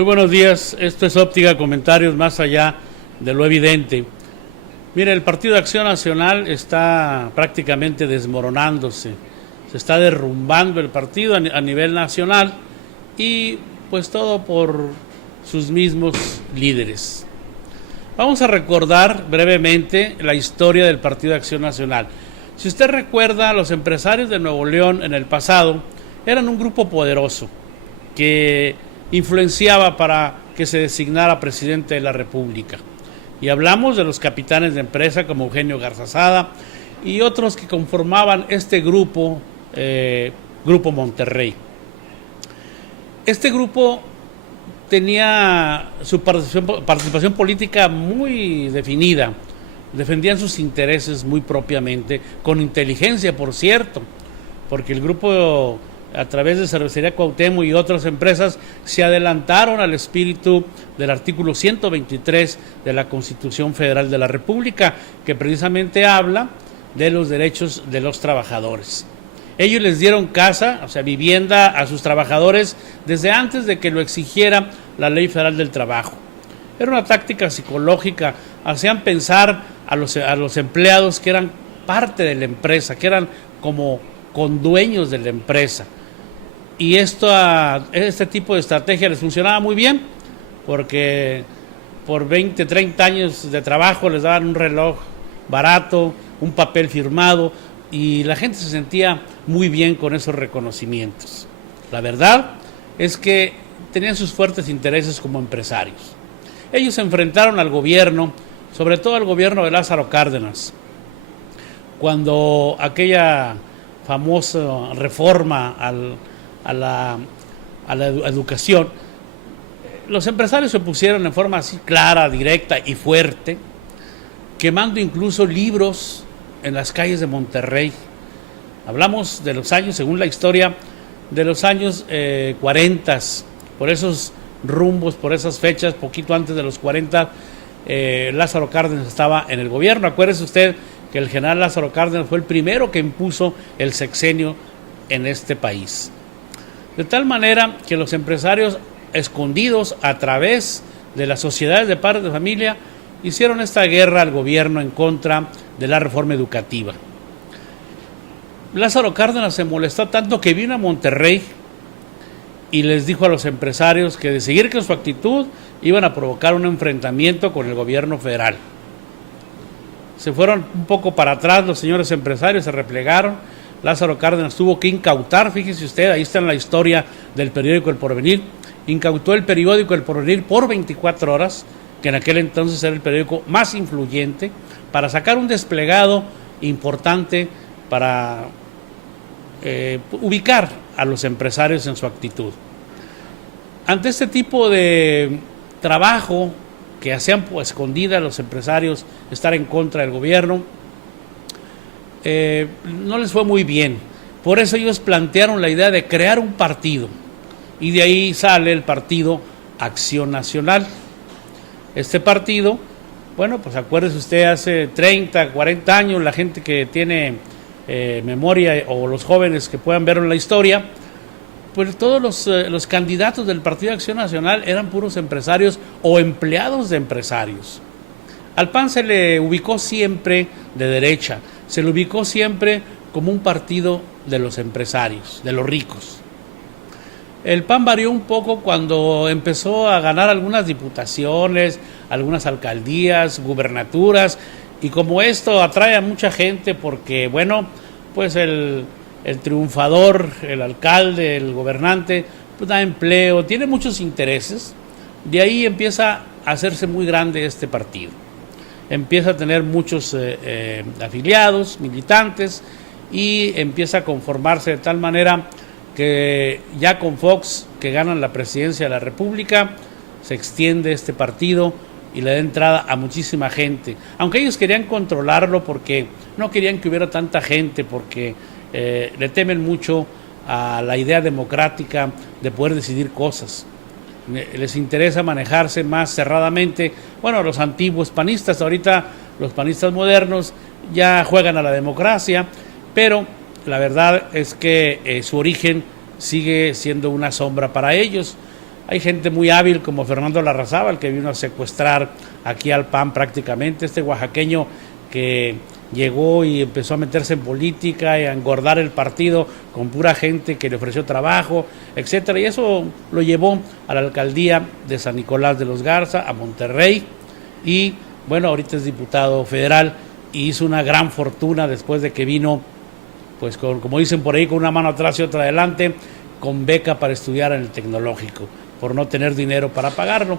Muy buenos días, esto es Óptica, comentarios más allá de lo evidente. Mire, el Partido de Acción Nacional está prácticamente desmoronándose, se está derrumbando el partido a nivel nacional y pues todo por sus mismos líderes. Vamos a recordar brevemente la historia del Partido de Acción Nacional. Si usted recuerda, los empresarios de Nuevo León en el pasado eran un grupo poderoso que influenciaba para que se designara presidente de la República. Y hablamos de los capitanes de empresa como Eugenio Garzazada y otros que conformaban este grupo, Grupo Monterrey. Este grupo tenía su participación política muy definida, defendían sus intereses muy propiamente, con inteligencia, por cierto, porque el grupo, a través de Cervecería Cuauhtémoc y otras empresas, se adelantaron al espíritu del artículo 123 de la Constitución Federal de la República, que precisamente habla de los derechos de los trabajadores. Ellos les dieron casa, o sea, vivienda a sus trabajadores desde antes de que lo exigiera la Ley Federal del Trabajo. Era una táctica psicológica, hacían pensar a los empleados que eran parte de la empresa, que eran como condueños de la empresa. Y este tipo de estrategia les funcionaba muy bien, porque por 20, 30 años de trabajo les daban un reloj barato, un papel firmado, y la gente se sentía muy bien con esos reconocimientos. La verdad es que tenían sus fuertes intereses como empresarios. Ellos se enfrentaron al gobierno, sobre todo al gobierno de Lázaro Cárdenas, cuando aquella famosa reforma a la educación, los empresarios se opusieron en forma así clara, directa y fuerte, quemando incluso libros en las calles de Monterrey. Hablamos de los años, según la historia, de los años 40, por esos rumbos, por esas fechas, poquito antes de los 40, Lázaro Cárdenas estaba en el gobierno. Acuérdese usted que el general Lázaro Cárdenas fue el primero que impuso el sexenio en este país. De tal manera que los empresarios, escondidos a través de las sociedades de padres de familia, hicieron esta guerra al gobierno en contra de la reforma educativa. Lázaro Cárdenas se molestó tanto que vino a Monterrey y les dijo a los empresarios que de seguir con su actitud iban a provocar un enfrentamiento con el gobierno federal. Se fueron un poco para atrás los señores empresarios, se replegaron. Lázaro Cárdenas tuvo que incautar, fíjese usted, ahí está en la historia del periódico El Porvenir, incautó el periódico El Porvenir por 24 horas, que en aquel entonces era el periódico más influyente, para sacar un desplegado importante para ubicar a los empresarios en su actitud. Ante este tipo de trabajo que hacían escondida los empresarios, estar en contra del gobierno, no les fue muy bien. Por eso ellos plantearon la idea de crear un partido, y de ahí sale el Partido Acción Nacional. Este partido, bueno, pues acuérdese usted, hace 30, 40 años, la gente que tiene memoria o los jóvenes que puedan ver en la historia, pues todos los candidatos del Partido de Acción Nacional eran puros empresarios o empleados de empresarios. Al PAN se le ubicó siempre de derecha, se le ubicó siempre como un partido de los empresarios, de los ricos. El PAN varió un poco cuando empezó a ganar algunas diputaciones, algunas alcaldías, gubernaturas, y como esto atrae a mucha gente porque, bueno, pues el triunfador, el alcalde, el gobernante, pues da empleo, tiene muchos intereses, de ahí empieza a hacerse muy grande este partido. Empieza a tener muchos afiliados, militantes, y empieza a conformarse de tal manera que ya con Fox, que ganan la presidencia de la República, se extiende este partido y le da entrada a muchísima gente. Aunque ellos querían controlarlo porque no querían que hubiera tanta gente, porque le temen mucho a la idea democrática de poder decidir cosas. Les interesa manejarse más cerradamente. Bueno, los antiguos panistas, ahorita los panistas modernos ya juegan a la democracia, pero la verdad es que su origen sigue siendo una sombra para ellos. Hay gente muy hábil como Fernando Larrazábal, que vino a secuestrar aquí al PAN prácticamente, este oaxaqueño que llegó y empezó a meterse en política y a engordar el partido con pura gente que le ofreció trabajo, etcétera, y eso lo llevó a la alcaldía de San Nicolás de los Garza, a Monterrey, y bueno, ahorita es diputado federal y hizo una gran fortuna después de que vino, pues como dicen por ahí, con una mano atrás y otra adelante, con beca para estudiar en el tecnológico, por no tener dinero para pagarlo.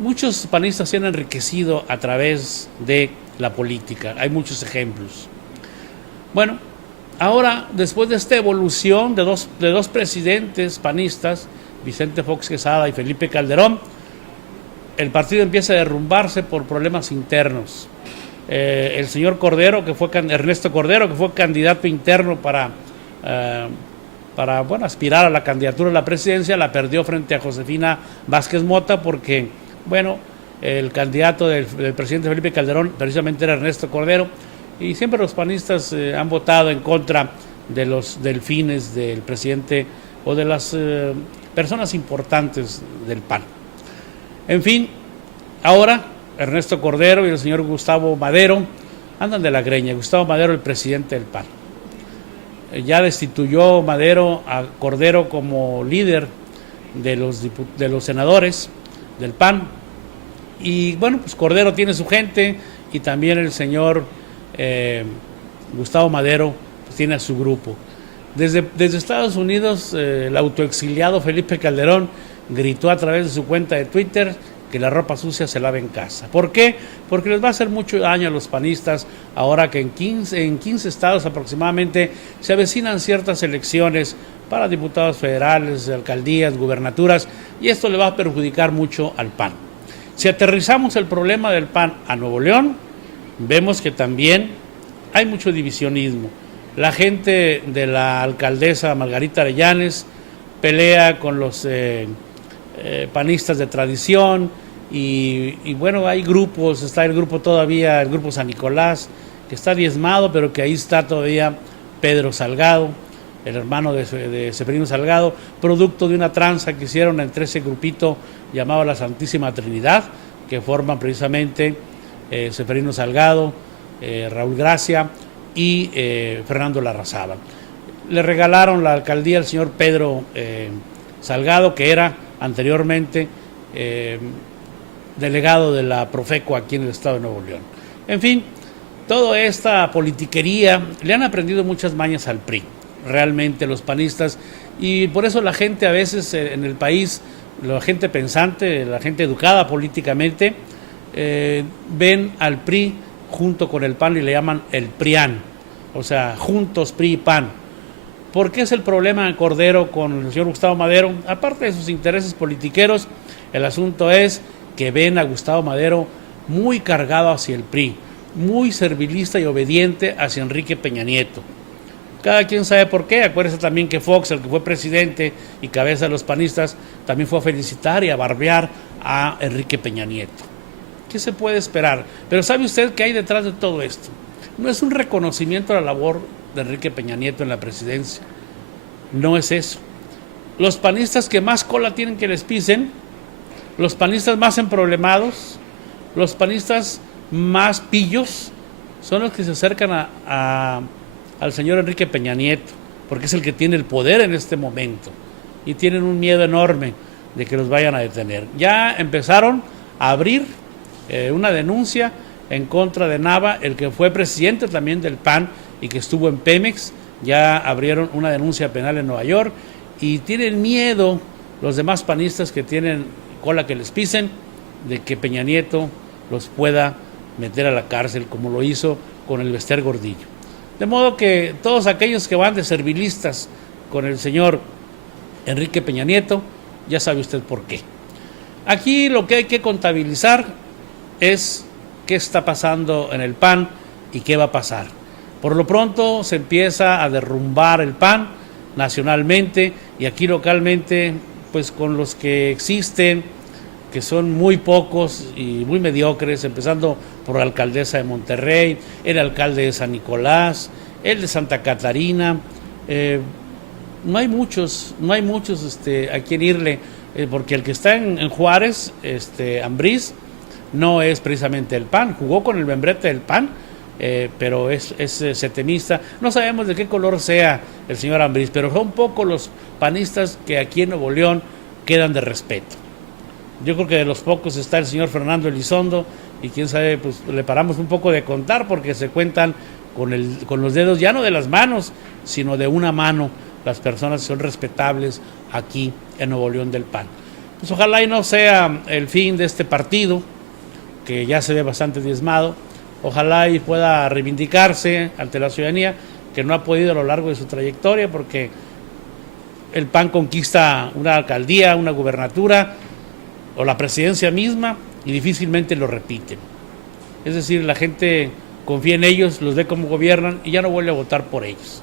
Muchos panistas se han enriquecido a través de la política, hay muchos ejemplos. Bueno, ahora, después de esta evolución de dos presidentes panistas, Vicente Fox Quesada y Felipe Calderón, el partido empieza a derrumbarse por problemas internos. El señor Cordero, Ernesto Cordero, que fue candidato interno para aspirar a la candidatura a la presidencia, la perdió frente a Josefina Vázquez Mota porque, bueno, el candidato del presidente Felipe Calderón precisamente era Ernesto Cordero, y siempre los panistas han votado en contra de los delfines del presidente o de las personas importantes del PAN. En fin, ahora Ernesto Cordero y el señor Gustavo Madero andan de la greña. Gustavo Madero, el presidente del PAN. Ya destituyó Madero a Cordero como líder de los senadores del PAN. Y bueno, pues Cordero tiene su gente y también el señor Gustavo Madero pues tiene a su grupo. Desde Estados Unidos, el autoexiliado Felipe Calderón gritó a través de su cuenta de Twitter que la ropa sucia se lave en casa. ¿Por qué? Porque les va a hacer mucho daño a los panistas ahora que en 15 estados aproximadamente se avecinan ciertas elecciones para diputados federales, alcaldías, gubernaturas, y esto le va a perjudicar mucho al PAN. Si aterrizamos el problema del PAN a Nuevo León, vemos que también hay mucho divisionismo. La gente de la alcaldesa Margarita Arellanes pelea con los panistas de tradición y bueno, hay grupos, está el grupo San Nicolás, que está diezmado, pero que ahí está todavía Pedro Salgado, el hermano de Seferino Salgado, producto de una tranza que hicieron entre ese grupito llamado la Santísima Trinidad, que forman precisamente Seferino Salgado, Raúl Gracia y Fernando Larrazábal. Le regalaron la alcaldía al señor Pedro Salgado, que era anteriormente delegado de la Profeco aquí en el estado de Nuevo León. En fin, toda esta politiquería, le han aprendido muchas mañas al PRI, realmente los panistas, y por eso la gente a veces en el país, la gente pensante, la gente educada políticamente, ven al PRI junto con el PAN y le llaman el PRIAN, o sea, juntos PRI y PAN. ¿Por qué es el problema de Cordero con el señor Gustavo Madero? Aparte de sus intereses politiqueros, el asunto es que ven a Gustavo Madero muy cargado hacia el PRI, muy servilista y obediente hacia Enrique Peña Nieto. Cada quien sabe por qué. Acuérdense también que Fox, el que fue presidente y cabeza de los panistas, también fue a felicitar y a barbear a Enrique Peña Nieto. ¿Qué se puede esperar? Pero ¿sabe usted qué hay detrás de todo esto? No es un reconocimiento a la labor de Enrique Peña Nieto en la presidencia. No es eso. Los panistas que más cola tienen que les pisen, los panistas más emproblemados, los panistas más pillos, son los que se acercan al señor Enrique Peña Nieto, porque es el que tiene el poder en este momento, y tienen un miedo enorme de que los vayan a detener. Ya empezaron a abrir una denuncia en contra de Nava, el que fue presidente también del PAN y que estuvo en Pemex. Ya abrieron una denuncia penal en Nueva York y tienen miedo los demás panistas que tienen cola que les pisen de que Peña Nieto los pueda meter a la cárcel como lo hizo con el Bester Gordillo. De modo que todos aquellos que van de servilistas con el señor Enrique Peña Nieto, ya sabe usted por qué. Aquí lo que hay que contabilizar es qué está pasando en el PAN y qué va a pasar. Por lo pronto se empieza a derrumbar el PAN nacionalmente y aquí localmente, pues con los que existen, que son muy pocos y muy mediocres, empezando por la alcaldesa de Monterrey, el alcalde de San Nicolás, el de Santa Catarina. No hay muchos a quien irle porque el que está en Juárez, Ambriz, no es precisamente el PAN, jugó con el membrete del PAN, pero es setemista. No sabemos de qué color sea el señor Ambriz, pero son pocos los panistas que aquí en Nuevo León quedan de respeto. Yo creo que de los pocos está el señor Fernando Elizondo, y quién sabe, pues le paramos un poco de contar porque se cuentan con los dedos, ya no de las manos, sino de una mano, las personas que son respetables aquí en Nuevo León del PAN. Pues ojalá y no sea el fin de este partido, que ya se ve bastante diezmado. Ojalá y pueda reivindicarse ante la ciudadanía, que no ha podido a lo largo de su trayectoria, porque el PAN conquista una alcaldía, una gubernatura o la presidencia misma y difícilmente lo repiten. Es decir, la gente confía en ellos, los ve como gobiernan y ya no vuelve a votar por ellos.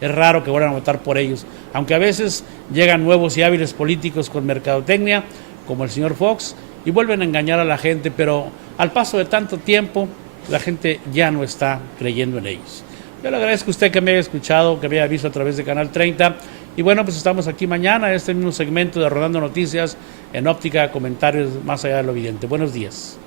Es raro que vuelvan a votar por ellos, aunque a veces llegan nuevos y hábiles políticos con mercadotecnia, como el señor Fox, y vuelven a engañar a la gente, pero al paso de tanto tiempo, la gente ya no está creyendo en ellos. Yo le agradezco a usted que me haya escuchado, que me haya visto a través de Canal 30, y bueno, pues estamos aquí mañana en este mismo segmento de Rodando Noticias, en Óptica, Comentarios Más Allá de lo Evidente. Buenos días.